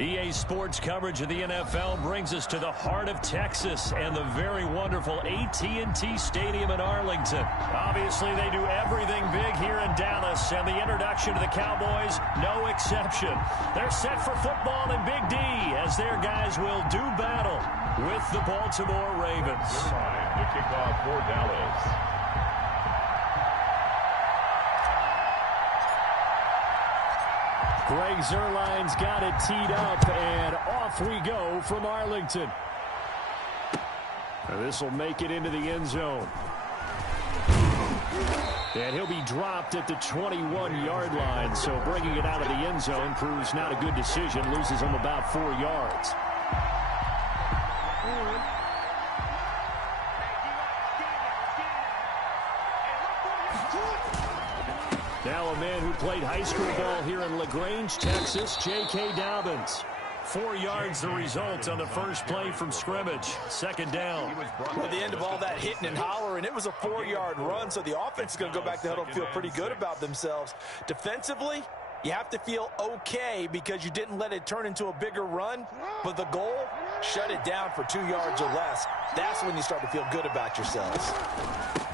EA Sports coverage of the NFL brings us to the heart of Texas and the very wonderful AT&T Stadium in Arlington. Obviously, they do everything big here in Dallas, and the introduction to the Cowboys, no exception. They're set for football in Big D as their guys will do battle with the Baltimore Ravens. The kickoff for Dallas. Greg Zuerlein's got it teed up, and off we go from Arlington. This will make it into the end zone. And he'll be dropped at the 21-yard line, so bringing it out of the end zone proves not a good decision. Loses him about 4 yards. Now a man who played high school ball here in LaGrange, Texas, J.K. Dobbins. 4 yards the result on the first play from scrimmage. Second down. At the end of all that hitting and hollering, it was a 4-yard run, so the offense is going to go back to the huddle and feel pretty good about themselves. Defensively, you have to feel okay because you didn't let it turn into a bigger run, but the goal, shut it down for 2 yards or less. That's when you start to feel good about yourselves.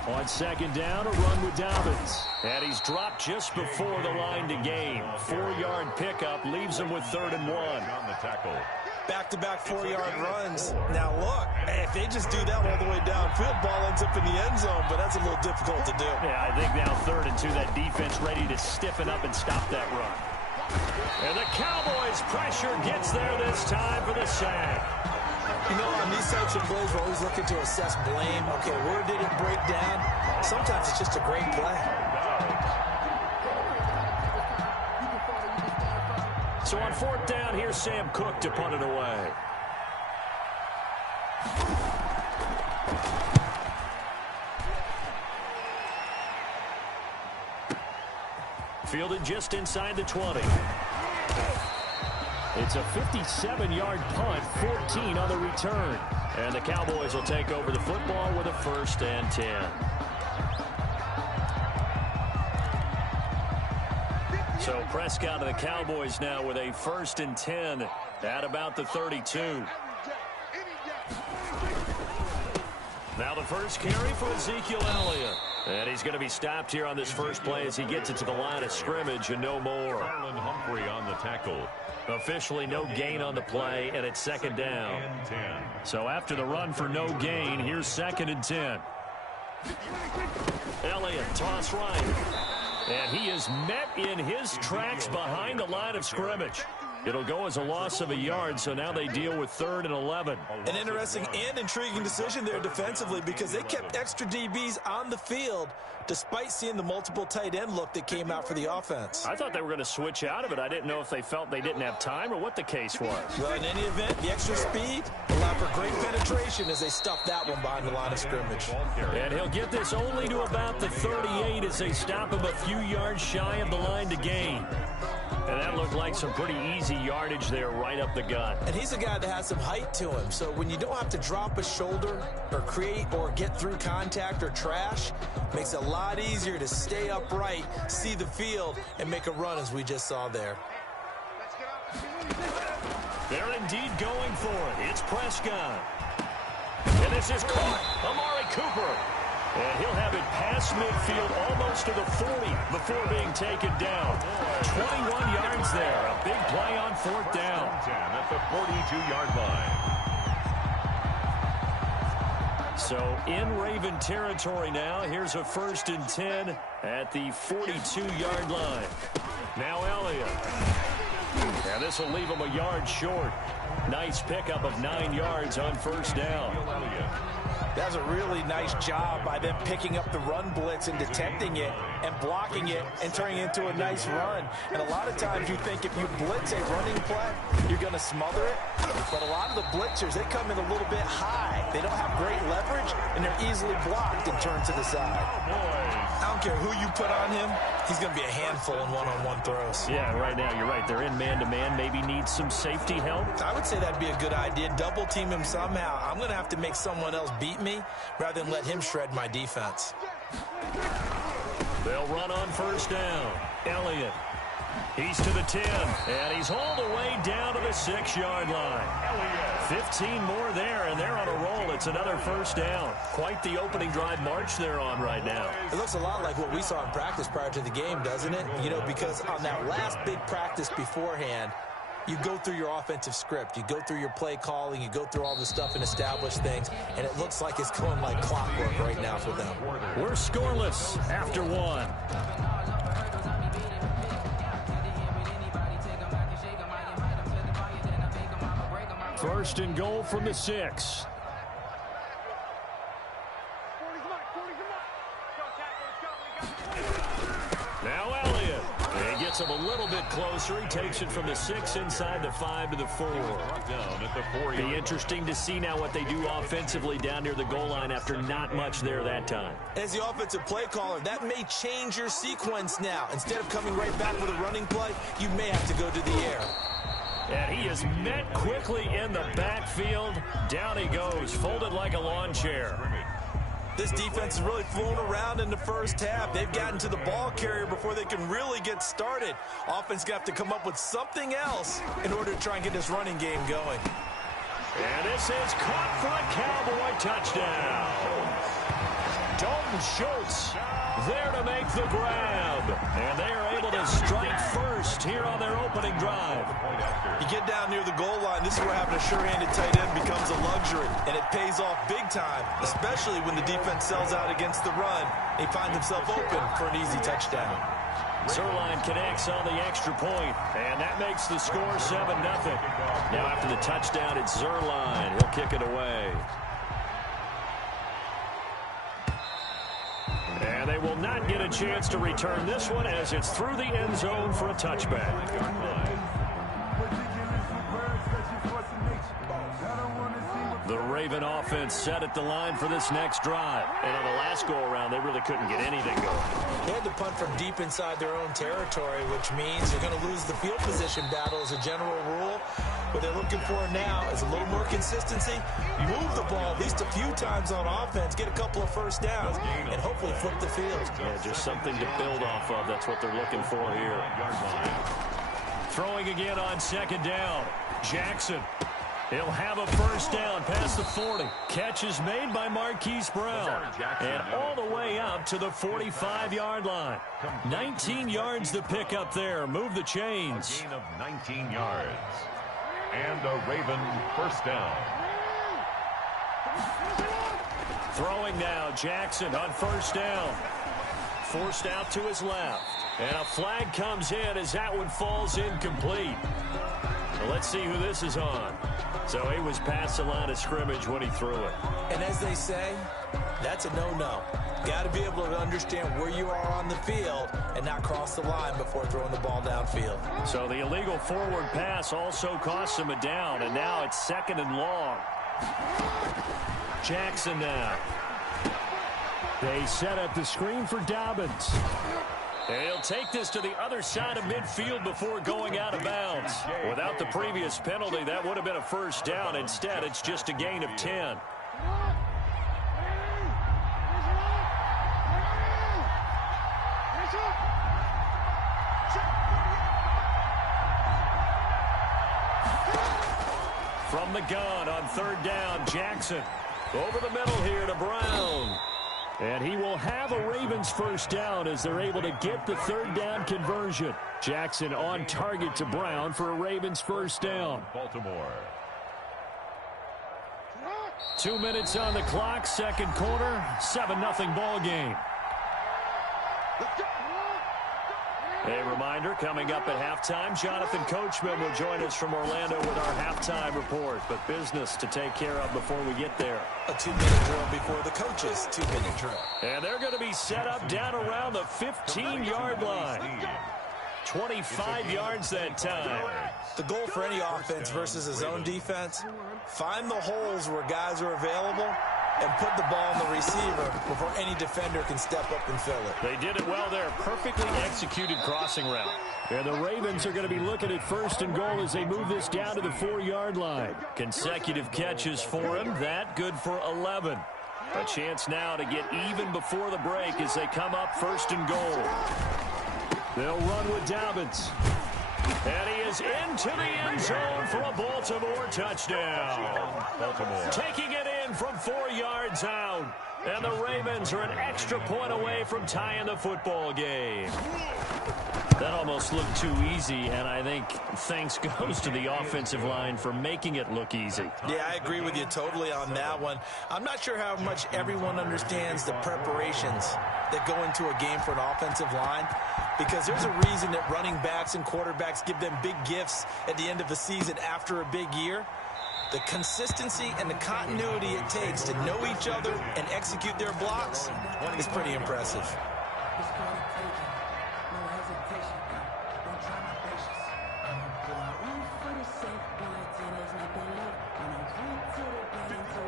On second down, a run with Dobbins. And he's dropped just before the line to gain. 4-yard pickup leaves him with 3rd and 1. On the tackle. Back-to-back 4-yard runs. Now look, if they just do that all the way downfield, ball ends up in the end zone, but that's a little difficult to do. Yeah, I think now 3rd and 2, that defense ready to stiffen up and stop that run. And the Cowboys' pressure gets there this time for the sack. You know, on these types of plays, we're always looking to assess blame. Okay, where did it break down? Sometimes it's just a great play. So on 4th down, here's Sam Cook to punt it away. Fielded just inside the 20. It's a 57-yard punt, 14 on the return. And the Cowboys will take over the football with a 1st and 10. So Prescott and the Cowboys now with a 1st and 10 at about the 32. Now the first carry for Ezekiel Elliott. And he's going to be stopped here on this first play as he gets it to the line of scrimmage and no more. Marlon Humphrey on the tackle. Officially no gain on the play, and it's 2nd down. So after the run for no gain, here's 2nd and 10. Elliott, toss right. And he is met in his tracks behind the line of scrimmage. It'll go as a loss of a yard, so now they deal with 3rd and 11. An interesting and intriguing decision there defensively because they kept extra DBs on the field despite seeing the multiple tight end look that came out for the offense. I thought they were going to switch out of it. I didn't know if they felt they didn't have time or what the case was. Well, in any event, the extra speed allowed for great penetration as they stuffed that one behind the line of scrimmage. And he'll get this only to about the 38 as they stop him a few yards shy of the line to gain. And that looked like some pretty easy yardage there right up the gut. And he's a guy that has some height to him. So when you don't have to drop a shoulder or create or get through contact or trash, makes it a lot easier to stay upright, see the field, and make a run as we just saw there. They're indeed going for it. It's Prescott. And this is caught. Amari Cooper. And he'll have it past midfield almost to the 40 before being taken down. 21 yards there. A big play on 4th down. At the 42-yard line. So in Raven territory now. Here's a 1st and 10 at the 42-yard line. Now Elliott. And this will leave him a yard short. Nice pickup of 9 yards on 1st down. That's a really nice job by them picking up the run blitz and detecting it and blocking it and turning it into a nice run. And a lot of times you think if you blitz a running play, you're going to smother it. But a lot of the blitzers, they come in a little bit high. They don't have great leverage, and they're easily blocked and turned to the side. I don't care who you put on him, he's going to be a handful in one-on-one throws. Yeah, right now you're right. They're in man-to-man, maybe needs some safety help. I would say that'd be a good idea. Double team him somehow. I'm going to have to make someone else beat me rather than let him shred my defense. They'll run on 1st down. Elliott. He's to the 10, and he's hauled away down to the 6-yard line. 15 more there, and they're on a roll. It's another first down. Quite the opening drive march they're on right now. It looks a lot like what we saw in practice prior to the game, doesn't it? You know, because on that last big practice beforehand, you go through your offensive script. You go through your play calling. You go through all the stuff and establish things, and it looks like it's going like clockwork right now for them. We're scoreless after one. First and goal from the 6. Now Elliott. He gets him a little bit closer. He takes it from the 6 inside the 5 to the 4. Be interesting to see now what they do offensively down near the goal line after not much there that time. As the offensive play caller, that may change your sequence now. Instead of coming right back with a running play, you may have to go to the air. And he is met quickly in the backfield. Down he goes, folded like a lawn chair. This defense has really flown around in the first half. They've gotten to the ball carrier before they can really get started. Offense got to come up with something else in order to try and get this running game going. And this is caught for a Cowboy touchdown. Dalton Schultz there to make the grab. And they are able to strike first here on their opening drive. You get down near the goal line, this is where having a sure-handed tight end becomes a luxury. And it pays off big time, especially when the defense sells out against the run. He finds himself open for an easy touchdown. Zerline connects on the extra point, and that makes the score 7-0. Now after the touchdown, it's Zerline. He'll kick it away. And they will not get a chance to return this one as it's through the end zone for a touchback. The Raven offense set at the line for this next drive. And on the last go-around, they really couldn't get anything going. They had to punt from deep inside their own territory, which means they're going to lose the field position battle as a general rule. What they're looking for now is a little more consistency, move the ball at least a few times on offense, get a couple of first downs, and hopefully flip the field. Yeah, just something to build off of. That's what they're looking for here. Throwing again on second down. Jackson. He'll have a first down past the 40. Catch is made by Marquise Brown. And all the way up to the 45-yard line. 19 yards to pick up there. Move the chains. A gain of 19 yards. And a Raven first down. Throwing now, Jackson on first down. Forced out to his left. And a flag comes in as that one falls incomplete. So let's see who this is on. So he was past the line of scrimmage when he threw it. And as they say, that's a no-no. Got to be able to understand where you are on the field and not cross the line before throwing the ball downfield. So the illegal forward pass also costs him a down, and now it's second and long. Jackson now. They set up the screen for Dobbins. And he'll take this to the other side of midfield before going out of bounds. Without the previous penalty, that would have been a first down. Instead, it's just a gain of 10. From the gun on third down, Jackson. Over the middle here to Brown. And he will have a Ravens first down as they're able to get the third down conversion. Jackson on target to Brown for a Ravens first down. Baltimore. 2 minutes on the clock, second quarter, 7-0 ball game. A reminder, coming up at halftime, Jonathan Coachman will join us from Orlando with our halftime report. But business to take care of before we get there. A 2-minute drill before the coaches' 2-minute drill. And they're going to be set up down around the 15-yard line. 25 yards that time. The goal for any offense versus his own defense, find the holes where guys are available and put the ball on the receiver before any defender can step up and fill it. They did it well there. Perfectly executed crossing route. And the Ravens are going to be looking at first and goal as they move this down to the 4-yard line. Consecutive catches for him. That good for 11. A chance now to get even before the break as they come up first and goal. They'll run with Dobbins. And he is into the end zone for a Baltimore touchdown. Baltimore taking it in from 4 yards out. And the Ravens are an extra point away from tying the football game. That almost looked too easy, and I think thanks goes to the offensive line for making it look easy. Yeah, I agree with you totally on that one. I'm not sure how much everyone understands the preparations that go into a game for an offensive line, because there's a reason that running backs and quarterbacks give them big gifts at the end of the season after a big year. The consistency and the continuity it takes to know each other and execute their blocks is pretty impressive.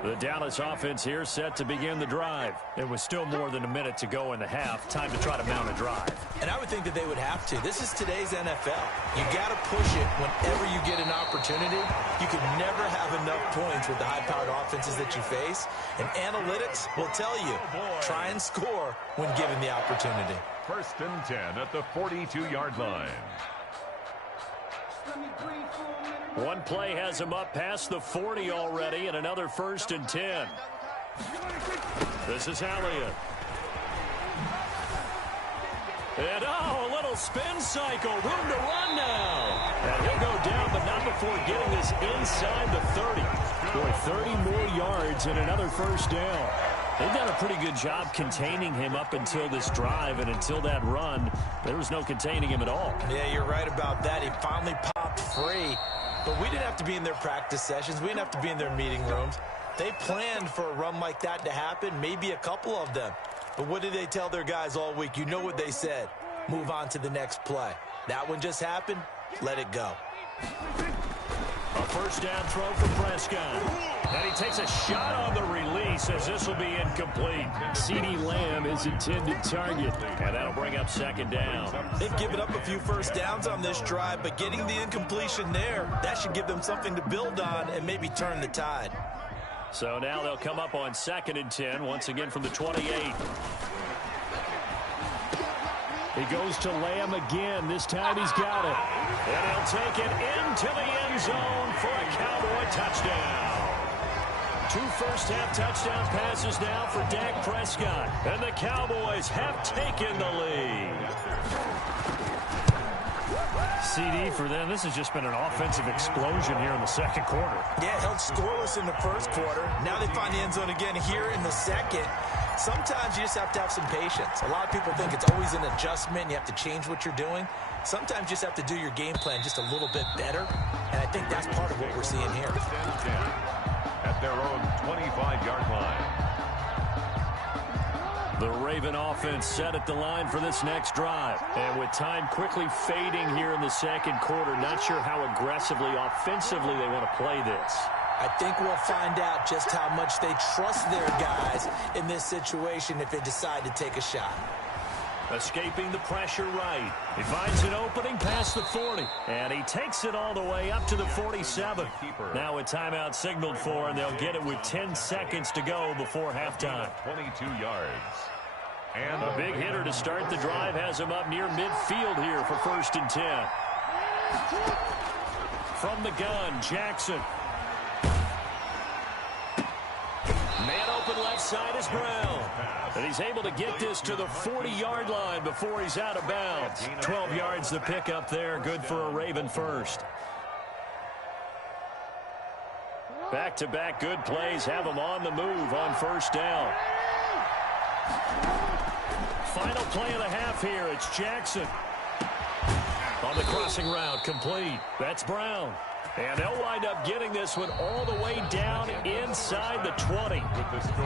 The Dallas offense here set to begin the drive. There was still more than a minute to go in the half. Time to try to mount a drive. And I would think that they would have to. This is today's NFL. You got to push it whenever you get an opportunity. You can never have enough points with the high-powered offenses that you face. And analytics will tell you, try and score when given the opportunity. 1st and 10 at the 42-yard line. One play has him up past the 40 already, and another 1st and 10. This is Elliott. And a little spin cycle. Room to run now. And he'll go down, but not before getting this inside the 30. Boy, 30 more yards and another 1st down. They've done a pretty good job containing him up until this drive, and until that run, there was no containing him at all. Yeah, you're right about that. He finally popped free. But we didn't have to be in their practice sessions. We didn't have to be in their meeting rooms. They planned for a run like that to happen, maybe a couple of them. But what did they tell their guys all week? You know what they said. Move on to the next play. That one just happened. Let it go. A 1st down throw for Prescott. And he takes a shot on the release as this will be incomplete. CeeDee Lamb is intended target. And that'll bring up 2nd down. They've given up a few 1st downs on this drive, but getting the incompletion there, that should give them something to build on and maybe turn the tide. So now they'll come up on 2nd and 10, once again from the 28. He goes to Lamb again. This time he's got it. And he'll take it into the end zone for a Cowboy touchdown. 2 first-half touchdown passes now for Dak Prescott. And the Cowboys have taken the lead. CD for them, this has just been an offensive explosion here in the 2nd quarter. Yeah, held scoreless in the 1st quarter. Now they find the end zone again here in the 2nd. Sometimes you just have to have some patience. A lot of people think it's always an adjustment. You have to change what you're doing. Sometimes you just have to do your game plan just a little bit better. And I think that's part of what we're seeing here. At their own 25-yard line. The Raven offense set at the line for this next drive. And with time quickly fading here in the 2nd quarter, not sure how aggressively, offensively they want to play this. I think we'll find out just how much they trust their guys in this situation if they decide to take a shot. Escaping the pressure right. He finds an opening past the 40. And he takes it all the way up to the 47. Now a timeout signaled for, and they'll get it with 10 seconds to go before halftime. 22 yards. And a big hitter to start the drive has him up near midfield here for 1st and 10. From the gun, Jackson. Man open left side is Brown. And he's able to get this to the 40-yard line before he's out of bounds. 12 yards to pick up there. Good for a Raven 1st. Back-to-back good plays have him on the move on 1st down. Final play of the half here. It's Jackson. On the crossing route, complete. That's Brown. And they'll wind up getting this one all the way down inside the 20.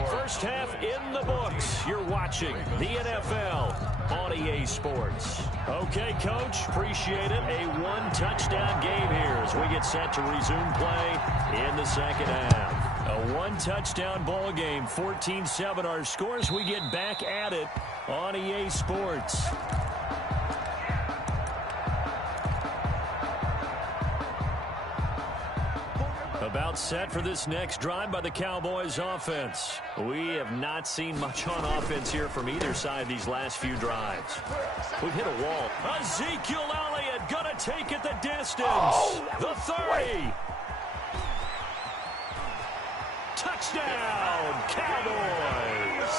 First half in the books. You're watching the NFL on EA Sports. Okay, Coach, appreciate it. A 1-touchdown game here as we get set to resume play in the 2nd half. A 1-touchdown ball game, 14-7 our scores. We get back at it on EA Sports. About about set for this next drive by the Cowboys offense. We have not seen much on offense here from either side these last few drives. We've hit a wall. Ezekiel Elliott gonna take it the distance. The 30. Touchdown, Cowboys.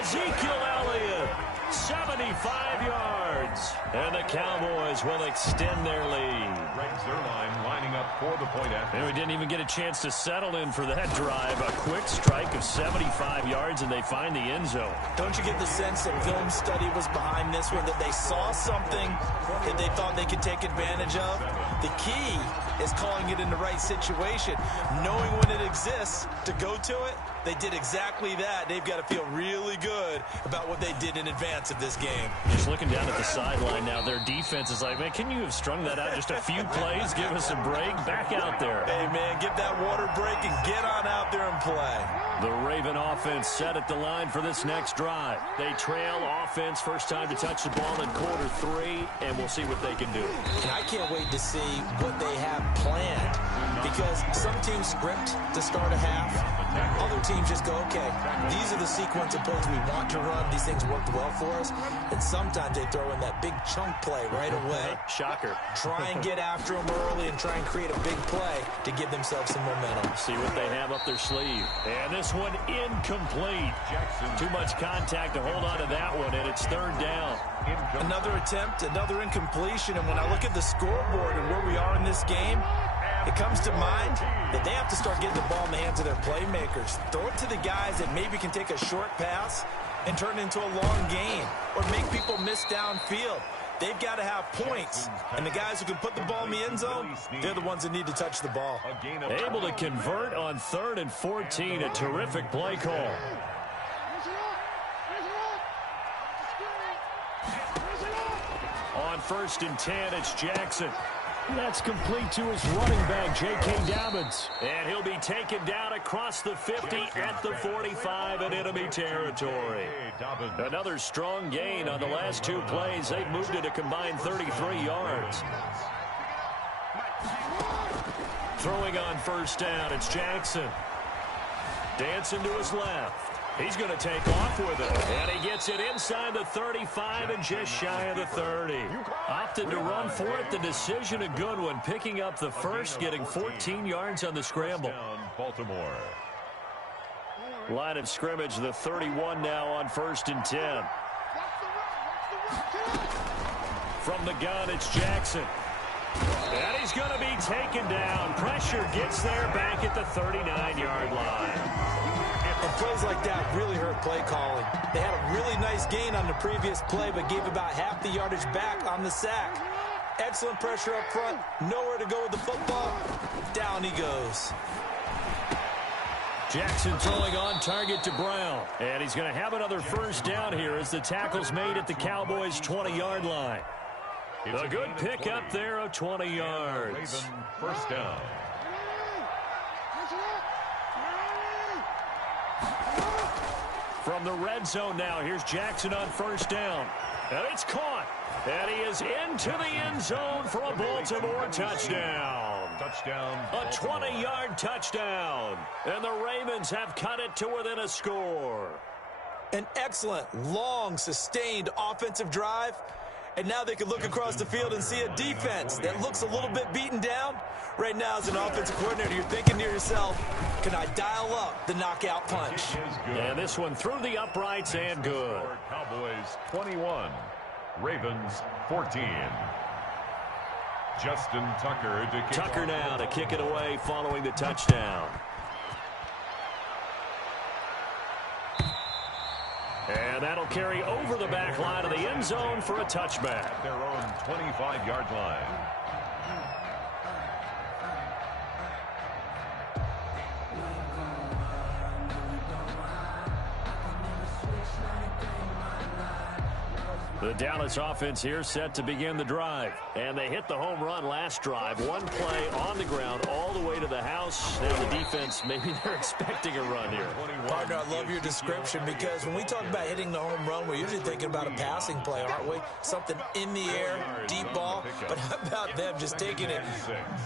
Ezekiel Elliott, 75 yards. And the Cowboys will extend their lead. Greg Zuerlein lining up for the point after. And we didn't even get a chance to settle in for that drive. A quick strike of 75 yards, and they find the end zone. Don't you get the sense that film study was behind this one, that they saw something that they thought they could take advantage of? The key is calling it in the right situation, knowing when it exists to go to it. They did exactly that. They've got to feel really good about what they did in advance of this game. Just looking down at the sideline now, their defense is like, man, can you have strung that out just a few plays? Give us a break. Back out there. Hey, man, give that water break and get on out there and play. The Raven offense set at the line for this next drive. They trail offense, first time to touch the ball in quarter 3, and we'll see what they can do. And I can't wait to see what they have planned, because some teams script to start a half. Other teams just go, okay, these are the sequence of plays we want to run. These things worked well for us. And sometimes they throw in that big chunk play right away. Shocker. Try and get after them early and try and create a big play to give themselves some momentum. See what they have up their sleeve. And this one incomplete. Too much contact to hold on to that one, and it's third down. Another attempt, another incompletion. And when I look at the scoreboard and where we are in this game, it comes to mind that they have to start getting the ball in the hands of their playmakers. Throw it to the guys that maybe can take a short pass and turn it into a long gain or make people miss downfield. They've got to have points. And the guys who can put the ball in the end zone, they're the ones that need to touch the ball. Able to convert on 3rd and 14. A terrific play call. On 1st and 10, it's Jackson. That's complete to his running back, J.K. Dobbins. And he'll be taken down across the 50 at the 45 in enemy territory. Another strong gain on the last 2 plays. They've moved it a combined 33 yards. Throwing on 1st down, it's Jackson. Dancing to his left. He's going to take off with it. And he gets it inside the 35 and just shy of the 30. Opted to run for it. The decision a good one. Picking up the first, getting 14 yards on the scramble. Baltimore. Line of scrimmage, the 31 now on 1st and 10. From the gun, it's Jackson. And he's going to be taken down. Pressure gets there back at the 39-yard line. And plays like that really hurt play calling. They had a really nice gain on the previous play, but gave about half the yardage back on the sack. Excellent pressure up front. Nowhere to go with the football. Down he goes. Jackson throwing on target to Brown. And he's going to have another first down here as the tackle's made at the Cowboys' 20-yard line. A good pick up there of 20 yards. Raven, first down. From the red zone now, here's Jackson on 1st down. And it's caught. And he is into the end zone for a Baltimore touchdown. Touchdown. A 20-yard touchdown. And the Ravens have cut it to within a score. An excellent, long, sustained offensive drive. And now they can look across the field and see a defense that looks a little bit beaten down. Right now, as an offensive coordinator, you're thinking to yourself, can I dial up the knockout punch? And this one through the uprights and good. Cowboys 21, Ravens 14. Justin Tucker to kick Tucker now to kick it away following the touchdown. And that'll carry over the back line of the end zone for a touchback. Their own 25-yard line. The Dallas offense here set to begin the drive. And they hit the home run last drive. One play on the ground all the way to the house. Now the defense, maybe they're expecting a run here. Partner, I love your description because when we talk about hitting the home run, we're usually thinking about a passing play, aren't we? Something in the air, deep ball. But how about them just taking it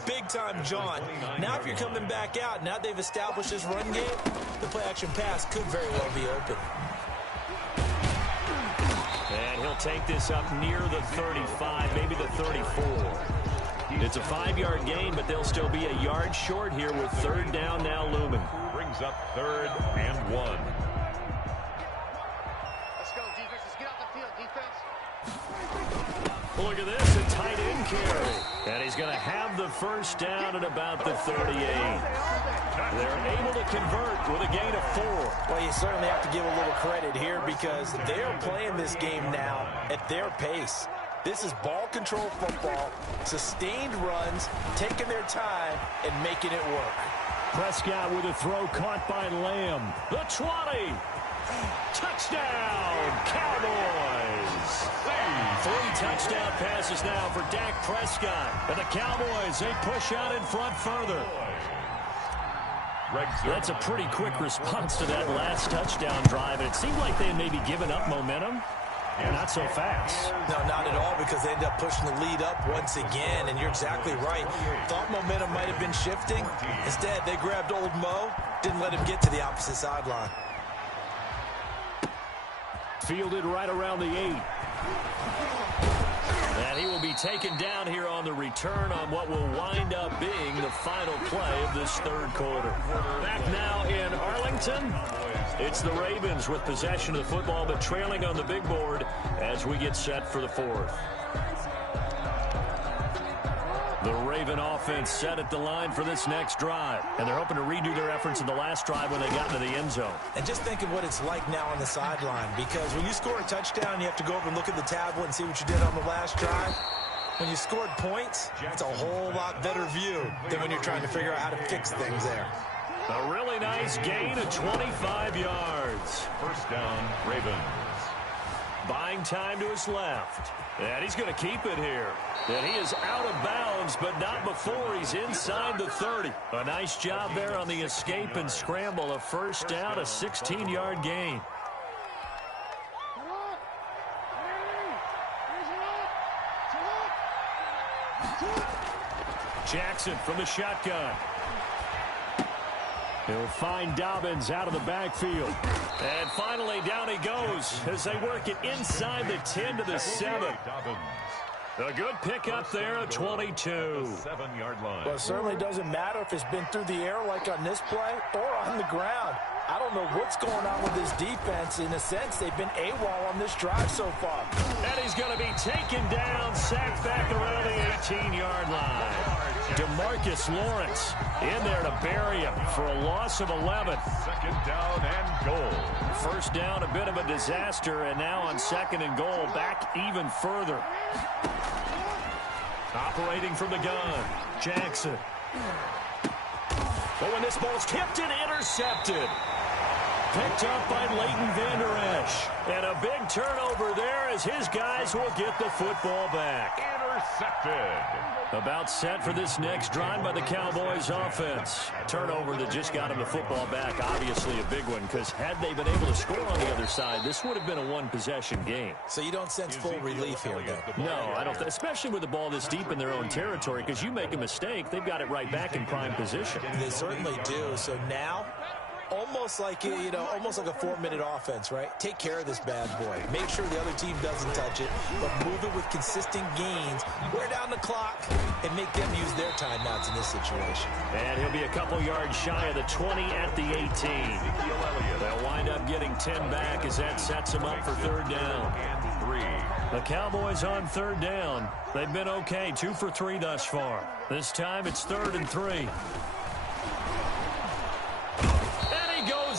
big-time jaunt? Now if you're coming back out, now they've established this run game, the play-action pass could very well be open. And he'll take this up near the 35, maybe the 34. It's a 5-yard gain, but they'll still be a yard short here with third down now looming. Brings up 3rd and 1. Let's go, defense. Let's get out the field, defense. Look at this, a tight end carry. And he's going to have the first down at about the 38. They're able to convert with a gain of 4. Well, you certainly have to give a little credit here because they're playing this game now at their pace. This is ball control football, sustained runs, taking their time, and making it work. Prescott with a throw caught by Lamb. The 20. Touchdown, Cowboys. 3 touchdown passes now for Dak Prescott. And the Cowboys, they push out in front further. That's a pretty quick response to that last touchdown drive. And it seemed like they had maybe given up momentum. And not so fast. No, not at all, because they ended up pushing the lead up once again. And you're exactly right. Thought momentum might have been shifting. Instead, they grabbed old Mo, didn't let him get to the opposite sideline. Fielded right around the 8. And he will be taken down here on the return on what will wind up being the final play of this third quarter. Back now in Arlington, it's the Ravens with possession of the football, but trailing on the big board as we get set for the fourth. The Raven offense set at the line for this next drive. And they're hoping to redo their efforts in the last drive when they got into the end zone. And just think of what it's like now on the sideline, because when you score a touchdown, you have to go over and look at the tablet and see what you did on the last drive. When you scored points, it's a whole lot better view than when you're trying to figure out how to fix things there. A really nice gain of 25 yards. First down, Ravens. Buying time to his left. And he's going to keep it here. And he is out of bounds, but not before he's inside the 30. A nice job there on the escape and scramble. A first down, a 16-yard gain. Jackson from the shotgun. He'll find Dobbins out of the backfield. And finally, down he goes as they work it inside the 10 to the 7. A good pickup there at 22. 7-yard line. Well, it certainly doesn't matter if it's been through the air like on this play or on the ground. I don't know what's going on with this defense. In a sense, they've been AWOL on this drive so far. And he's going to be taken down, sacked back around the 18-yard line. DeMarcus Lawrence in there to bury him for a loss of 11. 2nd down and goal. First down, a bit of a disaster, and now on 2nd and goal, back even further. Operating from the gun, Jackson. But when this ball's tipped and intercepted. Picked up by Leighton Vander Esch. And a big turnover there as his guys will get the football back. Intercepted. About set for this next drive by the Cowboys offense. Turnover that just got him the football back. Obviously a big one, because had they been able to score on the other side, this would have been a one-possession game. So you don't sense full relief here, then? No, I don't. Especially with the ball this deep in their own territory, because you make a mistake, they've got it right back in prime position. They certainly do. So now, almost like a 4-minute offense, right? Take care of this bad boy. Make sure the other team doesn't touch it, but move it with consistent gains. Wear down the clock and make them use their timeouts in this situation. And he'll be a couple yards shy of the 20 at the 18. They'll wind up getting 10 back as that sets them up for third down. The Cowboys on third down. They've been okay, 2 for 3 thus far. This time it's 3rd and 3.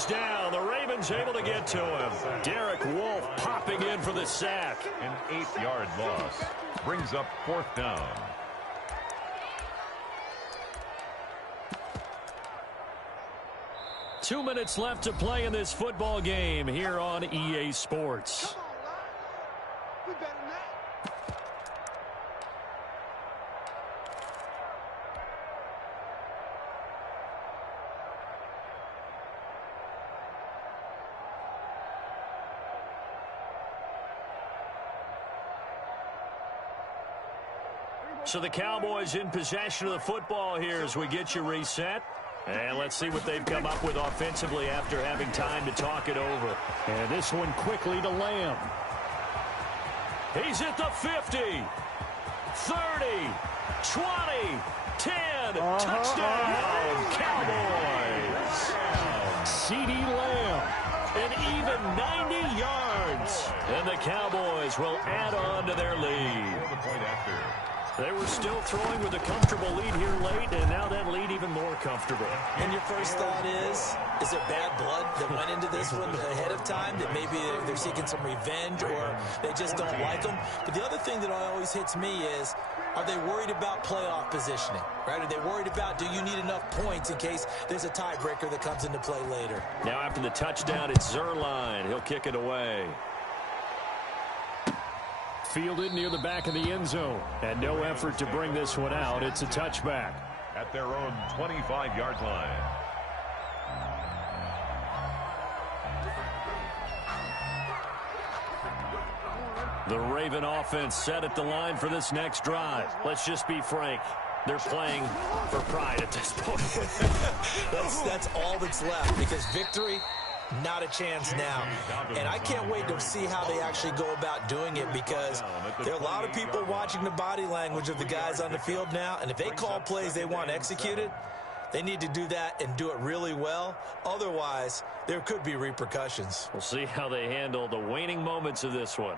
Down. The Ravens able to get to him. Derek Wolfe popping in for the sack. An 8-yard loss. Brings up 4th down. Two minutes left to play in this football game here on EA Sports. We better than that. So the Cowboys in possession of the football here as we get you reset. And let's see what they've come up with offensively after having time to talk it over. And this one quickly to Lamb. He's at the 50, 30, 20, 10, touchdown, Cowboys. CeeDee Lamb, an even 90 yards. And the Cowboys will add on to their lead. They were still throwing with a comfortable lead here late, and now that lead even more comfortable. And your first thought is there bad blood that went into this one ahead of time, that maybe they're seeking some revenge or they just don't like them? But the other thing that always hits me is, are they worried about playoff positioning, right? Are they worried about, do you need enough points in case there's a tiebreaker that comes into play later? Now after the touchdown, it's Zerline. He'll kick it away. Fielded near the back of the end zone. And no effort to bring this one out. It's a touchback. At their own 25-yard line. The Raven offense set at the line for this next drive. Let's just be frank. They're playing for pride at this point. That's all that's left, because victory, not a chance now. And I can't wait to see how they actually go about doing it, because there are a lot of people watching the body language of the guys on the field now, and if they call plays they want executed, they need to do that and do it really well. Otherwise, there could be repercussions. We'll see how they handle the waning moments of this one.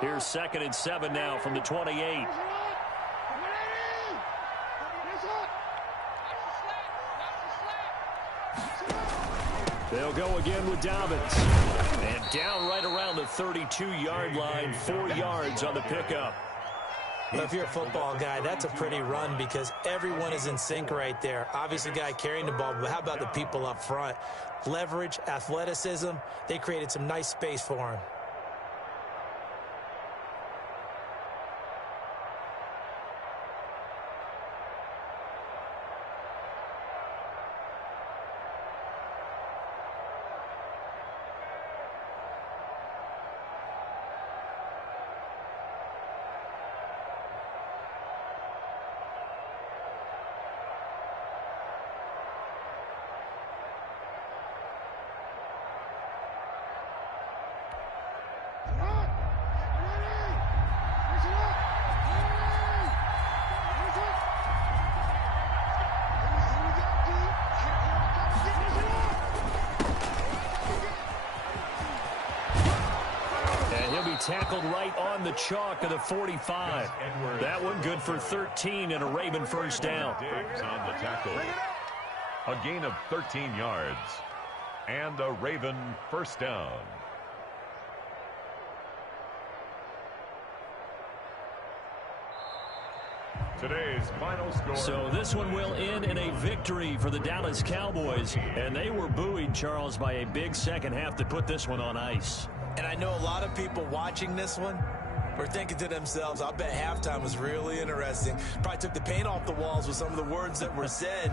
Here's 2nd and 7 now from the 28. They'll go again with Dobbins. And down right around the 32-yard line, 4 yards on the pickup. Well, if you're a football guy, that's a pretty run, because everyone is in sync right there. Obviously, the guy carrying the ball, but how about the people up front? Leverage, athleticism, they created some nice space for him. Tackled right on the chalk of the 45. That one good for 13 and a Raven first down. On the tackle. A gain of 13 yards. And a Raven first down. Today's final score. So this one will end in a victory for the Dallas Cowboys. And they were buoyed, Charles, by a big second half to put this one on ice. And I know a lot of people watching this one were thinking to themselves, I bet halftime was really interesting. Probably took the paint off the walls with some of the words that were said.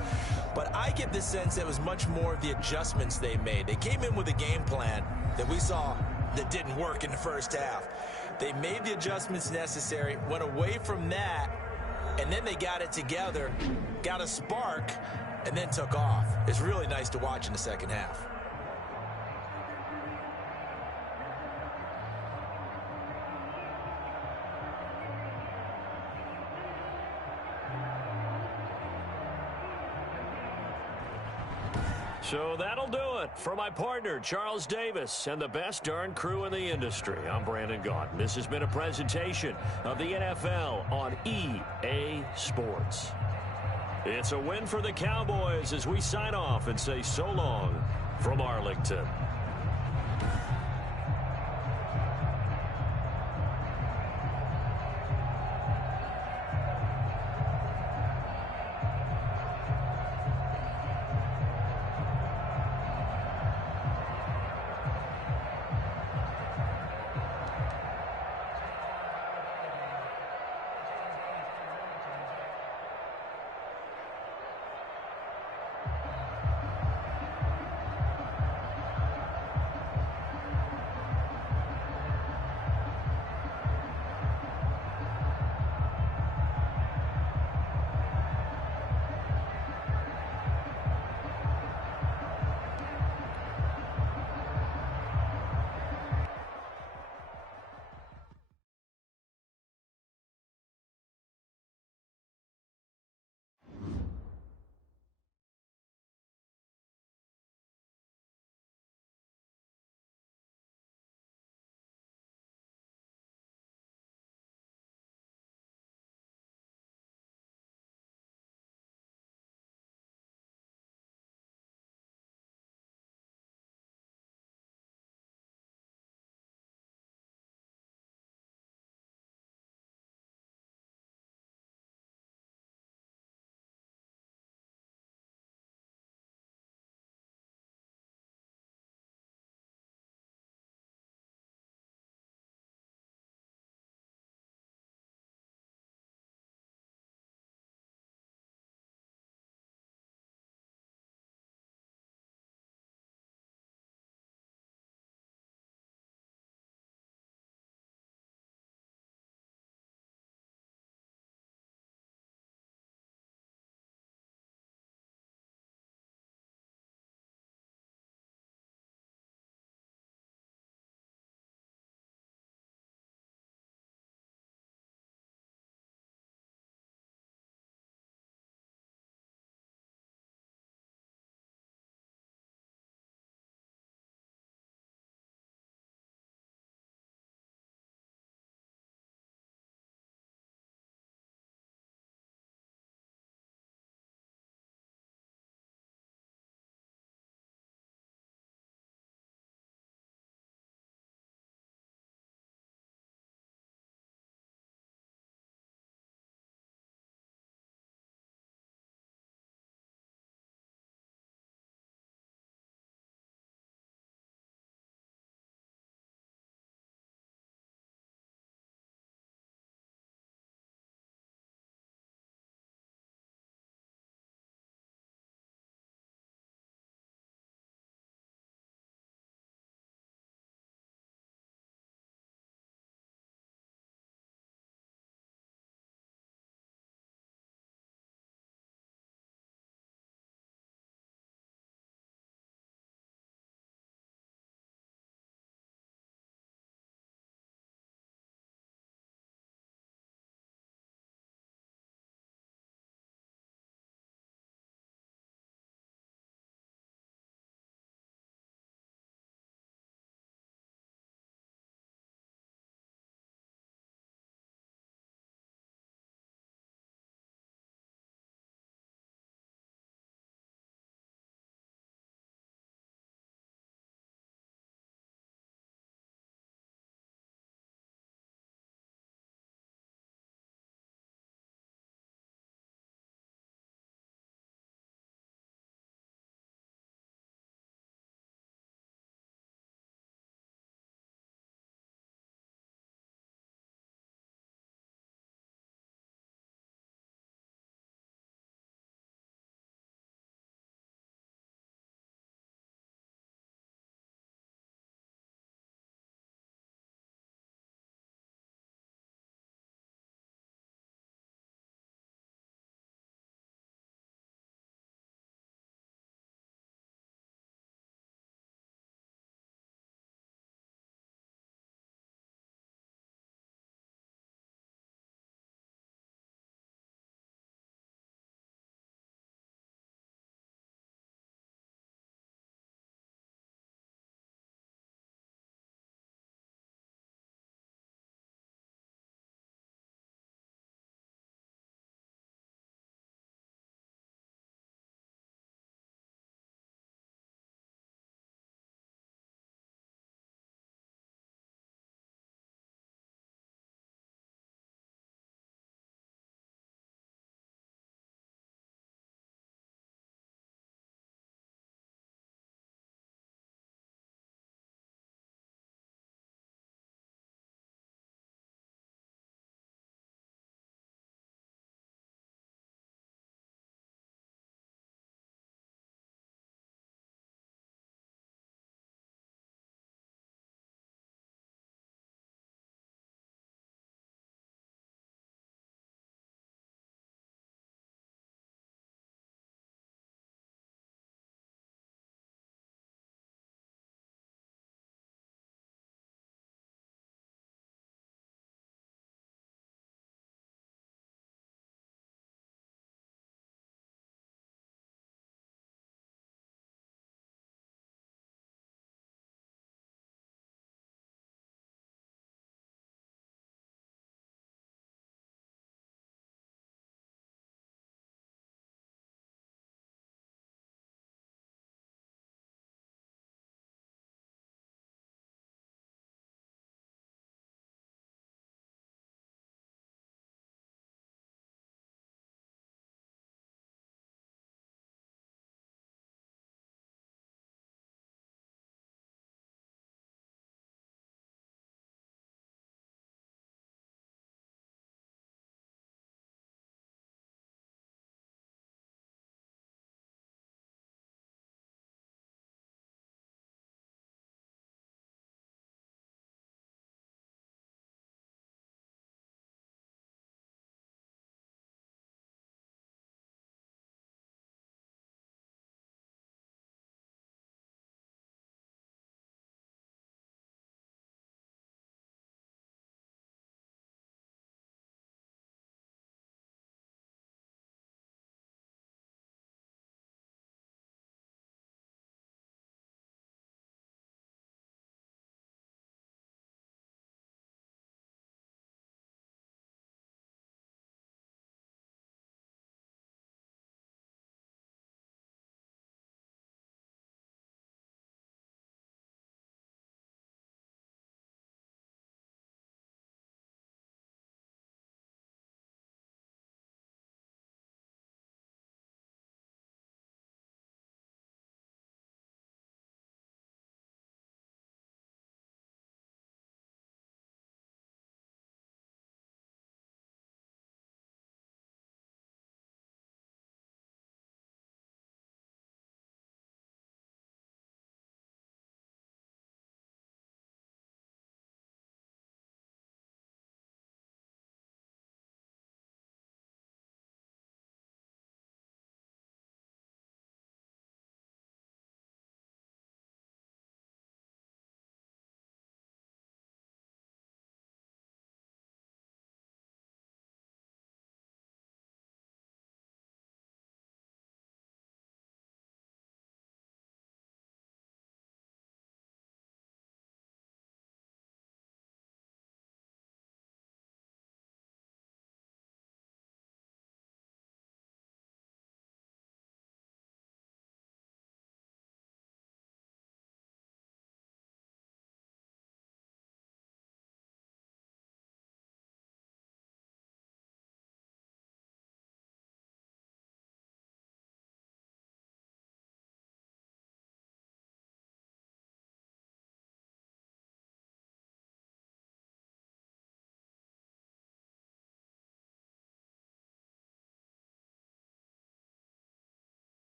But I get the sense it was much more of the adjustments they made. They came in with a game plan that we saw that didn't work in the first half. They made the adjustments necessary, went away from that, and then they got it together, got a spark, and then took off. It's really nice to watch in the second half. So that'll do it. For my partner, Charles Davis, and the best darn crew in the industry, I'm Brandon Gaudin. This has been a presentation of the NFL on EA Sports. It's a win for the Cowboys as we sign off and say so long from Arlington.